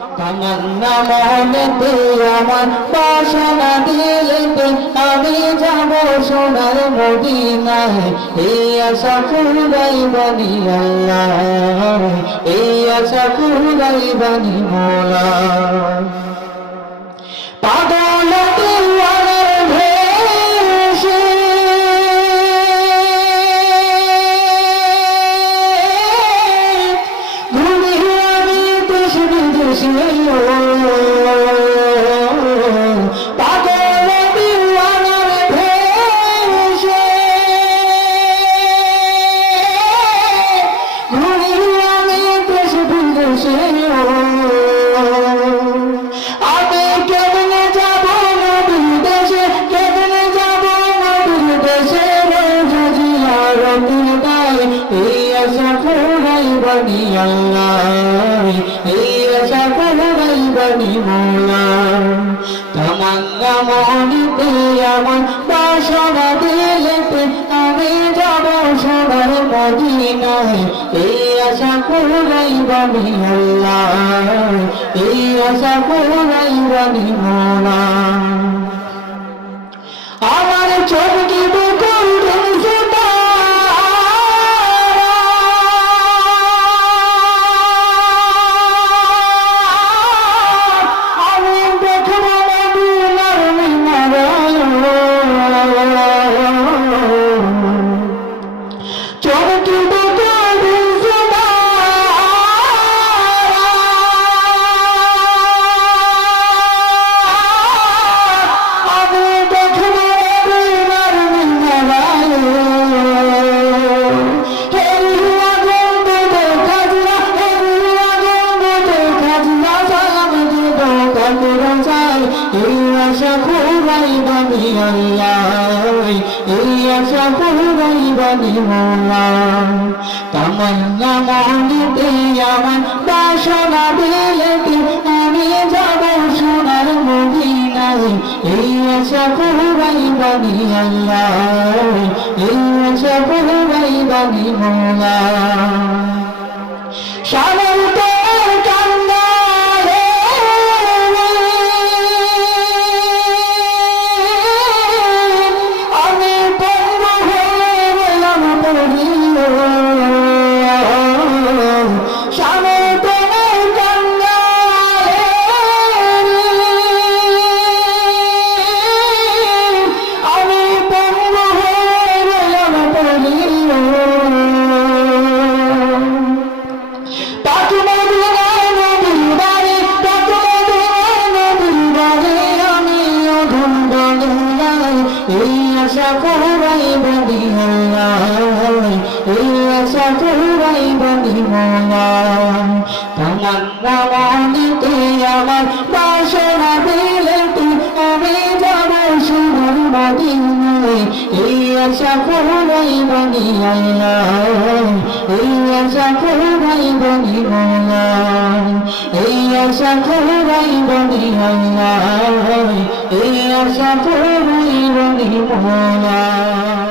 তামান্না মনেতে আমার বাসনা দিলেতে আমি যাব সোনার মদিনায় এই আশা পুরাই বানি আল্লাহ এই আশা পুরাই বানি মোলা পাগল দিওয়ানার ভেষে ঘুরি আমি দেশ বিদেশে পাগল দিওয়ানার ভেষে ঘুরি আমি দেশ বিদেশে বানি আল্লাহ এই আশা পুরাই বানি মোলা তামান্না মনেতে আমার বাসনা দিলেতে আমি যাব সোনার মদিনায় এই আশা পুরাই বানি আল্লাহ এই আশা পুরাই বানি মোলা আমার চোখে বুকুল এই আশা পুরাই বানি আল্লাহ এই আশা পুরাই বানি মোলা তামান্না মনেতে আমার বাসনা দিলেতে আমি যাব সোনার মদিনায় এই আশা পুরাই বানি আল্লাহ এই আশা পুরাই বানি মোলা এই আশা পুরাই বানি আল্লাহ এই আশা পুরাই বানি মোলা তামান্না মনেতে আমার বাসনা দিলেতে আমি যাব সোনার মদিনায় এই আশা পুরাই বানি আল্লাহ এই আশা পুরাই বানি মোলা এই আশা পুরাই বানি আল্লাহ এই আশা পুরাই বানি মোলা।